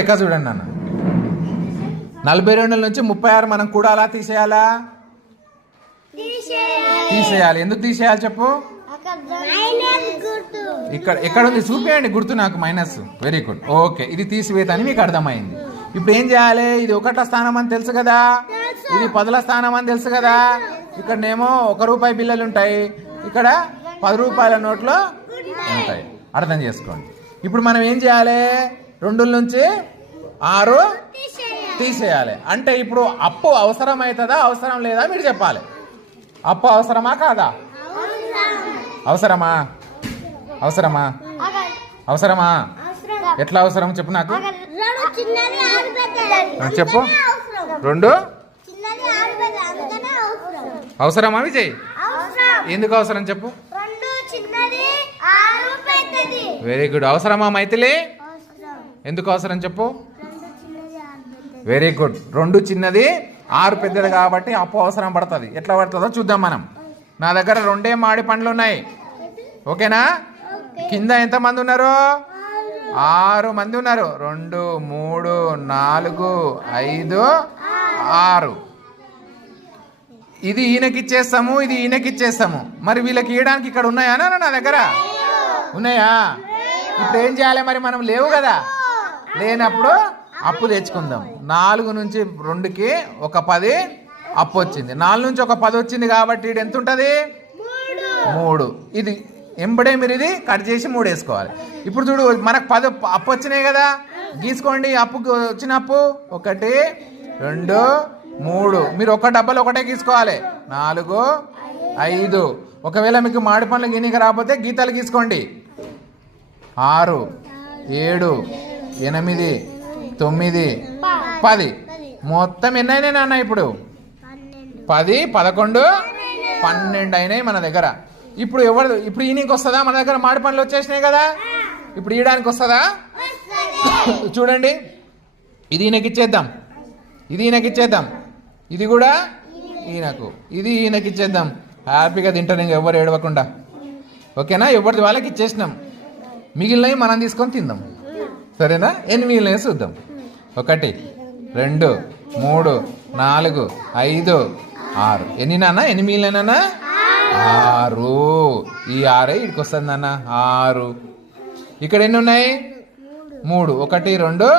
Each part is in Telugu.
లెక్క చూడండి నాన్న. 42 నుంచి 36 మనం కూడా అలా తీసేయాలా? తీసేయాలి. ఎందుకు తీసేయాలి చెప్పు? ఇక్కడ ఎక్కడ ఉంది చూపించండి గుర్తు నాకు. మైనస్. Very good. ఓకే, ఇది తీసివేతని మీకు అర్థమైంది. ఇప్పుడు ఏం చేయాలి? ఇది 1వ స్థానం అని తెలుసు కదా, ఇది 10వ స్థానం అని తెలుసు కదా. ఇక్కడనేమో 1 రూపాయి బిల్లలు ఉంటాయి, ఇక్కడ 10 రూపాయల నోట్లు ఉంటాయి. అర్థం చేసుకోండి. ఇప్పుడు మనం ఏం చేయాలి? 2 నుంచి 6 తీసేయాలి. అంటే ఇప్పుడు అప్పు అవసరం అవుతుందా అవసరం లేదా మీరు చెప్పాలి. అప్పు అవసరమా కాదా? అవసరమా? అవసరమా? అవసరమా? ఎట్లా అవసరం చెప్పు నాకు. చెప్పు. 2 అవసరమా విజయ్? ఎందుకు అవసరం చెప్పు. Very good. అవసరమా మైథిలి? ఎందుకు అవసరం చెప్పు. Very good. 2 చిన్నది 6 పెద్దది కాబట్టి అప్పు అవసరం పడుతుంది. ఎట్లా పడుతుందో చూద్దాం మనం. నా దగ్గర 2 మామిడి పండ్లు ఉన్నాయి, ఓకేనా? కింద ఎంతమంది ఉన్నారు? 6 మంది ఉన్నారు. 2 3 4 5 6. ఇది ఈయనకిచ్చేస్తాము, ఇది ఈయనకిచ్చేస్తాము. మరి వీళ్ళకి ఇవ్వడానికి ఇక్కడ ఉన్నాయా నా దగ్గర? ఉన్నాయా? ఇప్పుడు ఏం చేయాలి మరి? మనం లేవు కదా. లేనప్పుడు అప్పు తెచ్చుకుందాం. 4 నుంచి 2కి ఒక 10 అప్పు వచ్చింది. 4 నుంచి ఒక 10 వచ్చింది కాబట్టి ఇది ఎంత ఉంటుంది? 3. ఇది ఎంబడే మీరు ఇది కట్ చేసి 3 వేసుకోవాలి. ఇప్పుడు చూడు, మనకు 10 అప్పు వచ్చినాయి కదా, గీసుకోండి. అప్పుకి వచ్చిన అప్పు 1 2 3. మీరు ఒక డబ్బాలో ఒకటే గీసుకోవాలి. 4 5. ఒకవేళ మీకు మామిడి పండ్లు గీనిక రాకపోతే గీతలు గీసుకోండి. 6 7 8 9 10. మొత్తం ఎన్ని అయినాయి నాన్న? ఇప్పుడు 10 11 12 అయినాయి మన దగ్గర. ఇప్పుడు ఇప్పుడు ఈయనకి వస్తుందా? మన దగ్గర మామిడి పండ్లు వచ్చేసినాయి కదా, ఇప్పుడు ఈయడానికి వస్తుందా? చూడండి, ఇది ఈయనకి ఇచ్చేద్దాం, ఇది ఈయనకి ఇచ్చేద్దాం, ఇది కూడా ఈయనకు, ఇది ఈయనకి ఇచ్చేద్దాం. హ్యాపీగా తింటారు ఇంక ఎవరు ఏడవకుండా, ఓకేనా? ఎవరిది వాళ్ళకి ఇచ్చేసినాం. మిగిలినవి మనం తీసుకొని తిందాం, సరేనా? ఎన్ని మిగిలినవి చూద్దాం. 1 2 3 4 5 6. ఎన్ని నాన్న? ఎన్ని మిగిలినా? 6. ఈ 6 ఇక్కడికి వస్తుంది నాన్న. 6. ఇక్కడ ఎన్ని ఉన్నాయి? 3. 1 2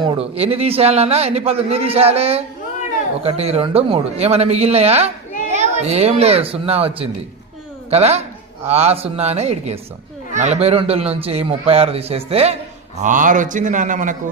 3. ఎన్ని తీసేయాలన్నా? ఎన్ని తీసేయాలి? 1 2 3. ఏమన్నా మిగిలినాయా? ఏం లేదు, 0 వచ్చింది కదా. ఆ 0నే ఇడికేస్తాం. 42 నుంచి 36 తీసేస్తే 6 వచ్చింది నాన్న మనకు.